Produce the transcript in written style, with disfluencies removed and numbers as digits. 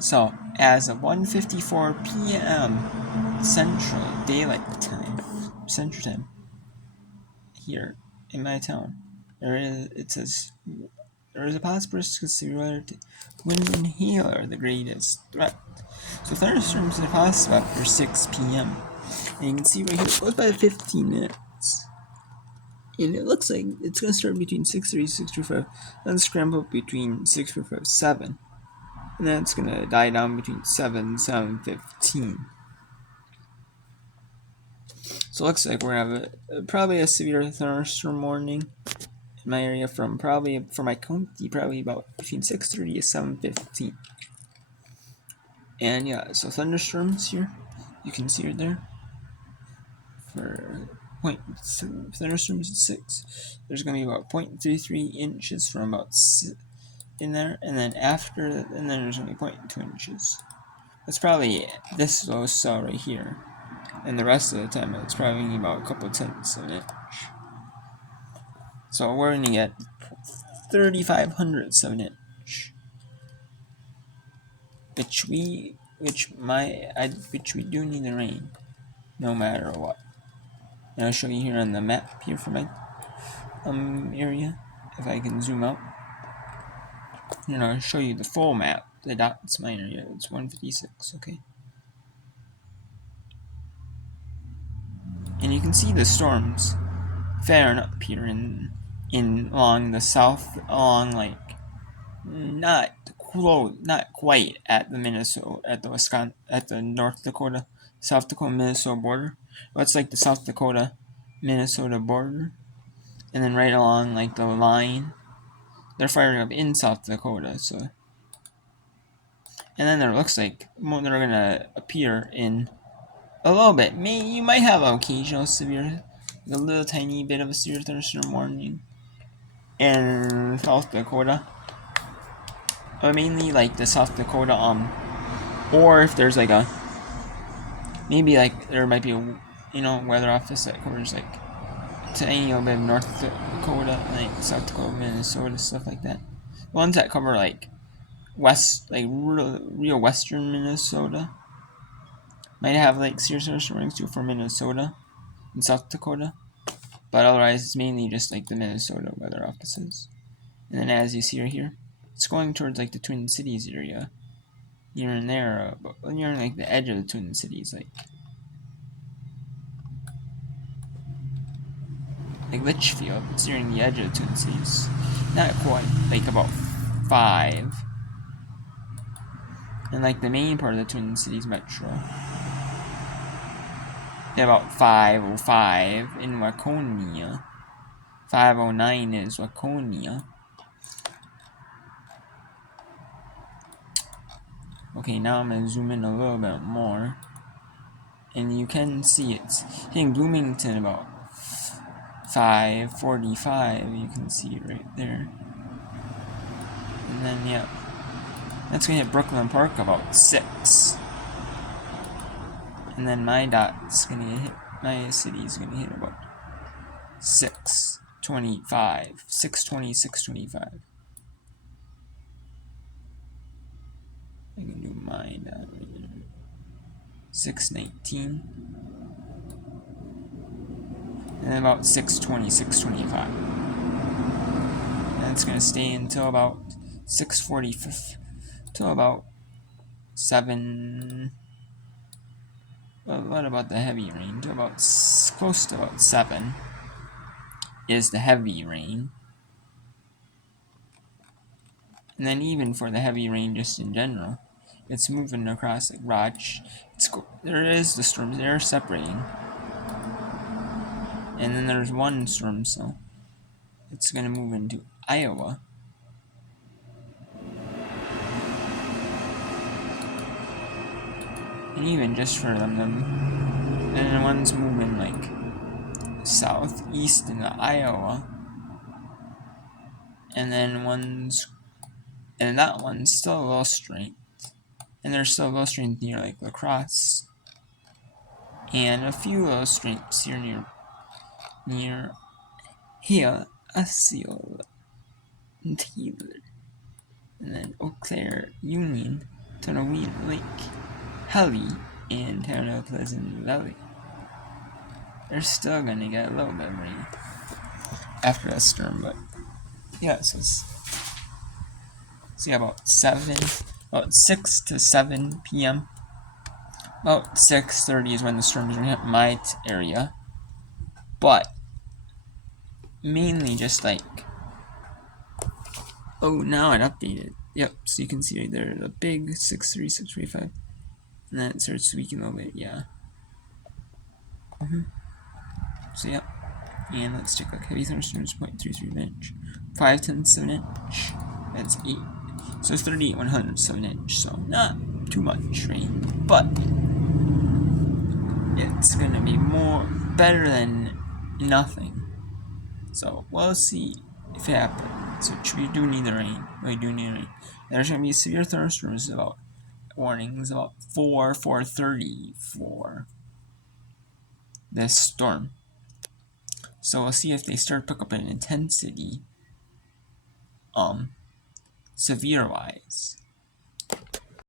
So, as of 1:54 p.m. Central Daylight Time, Central Time, here in my town, it says there is a possible risk of severe weather. Wind and hail are the greatest threat. So thunderstorms are possible after 6 p.m. And you can see right here, it goes by 15 minutes. And it looks like it's going to start between 6:30 6:45, then scramble up between 6:45 7. And then it's going to die down between 7 and 7:15. So it looks like we're going to have probably a severe thunderstorm warning in my area from probably, for my county, probably about between 6:30 to 7:15. And yeah, so thunderstorms here, you can see it there. For thunderstorms at 6, there's going to be about 0.33 inches from about in there, and then after, and then there's only 0.2 inches. That's probably this low cell right here, and the rest of the time it's probably about a couple tenths of an inch. So we're going to get 3/500ths of an inch, which we do need the rain, no matter what. And I'll show you here on the map here for my area, if I can zoom out. And I'll show you the full map. The dots my area. It's 156. Okay. And you can see the storms faring up here in along the south, along like not quite at the Minnesota, at the Wisconsin, at the North Dakota, South Dakota, Minnesota border. But it's like the South Dakota, Minnesota border, and then right along like the line, they're firing up in South Dakota. So, and then there looks like they're gonna appear in a little bit. You might have an occasional severe, a little tiny bit of a severe thunderstorm warning in South Dakota, but mainly like the South Dakota, or if there's like a, maybe like there might be a, weather office that covers like tiny little bit of North Dakota, like South Dakota, Minnesota, stuff like that. The ones that cover like real western Minnesota might have like serious thunderstorm warnings too for Minnesota and South Dakota. But otherwise, it's mainly just like the Minnesota weather offices. And then as you see right here, it's going towards like the Twin Cities area. Here and there, but when you're on like the edge of the Twin Cities, like Litchfield, it's nearing the edge of the Twin Cities. Not quite, like about 5. And like the main part of the Twin Cities metro, about 505 in Waconia. 509 is Waconia. Okay, now I'm going to zoom in a little bit more. And you can see it's hitting Bloomington about 5:45. You can see it right there. And then, yeah, that's going to hit Brooklyn Park about 6. And then my dot's going to hit, my city's going to hit about 6:25. 6:20, 6:25. I can do my dot right there. 6:19. And then about 6:20, 6:25. And it's going to stay until about 6:40, till about 7. Well, what about the heavy rain? To about close to about 7 is the heavy rain. And then even for the heavy rain, just in general, it's moving across like there is the storms. They're separating. And then there's one storm cell. It's going to move into Iowa. And even just for them, and then one's moving like southeast into Iowa. And then that one's still a low strength. And there's still low strength near like La Crosse. And a few low strengths here near here, Asio and Taylor. And then Eau Claire, Union, Tunnelweed Lake, Helly, and Terra Pleasant Valley. They're still gonna get a little bit of rain after that storm, but yeah, so see about 6 to 7 p.m. About 6:30 is when the storms are gonna hit my area, but mainly just like, oh, now it updated. Yep, so you can see right there the big 6.3, 6.5, and then it starts tweaking a little bit. Yeah. So yeah, and let's take a look. Heavy thunderstorms 0.33 inch, 5/10 of an inch. That's 8. So it's 38/100 of an inch. So not too much rain, but it's gonna be better than nothing. So we'll see if it happens. Which we do need the rain. We do need rain. There's gonna be severe thunderstorms about warnings about 4:30 for this storm. So we'll see if they start to pick up in intensity, severe wise.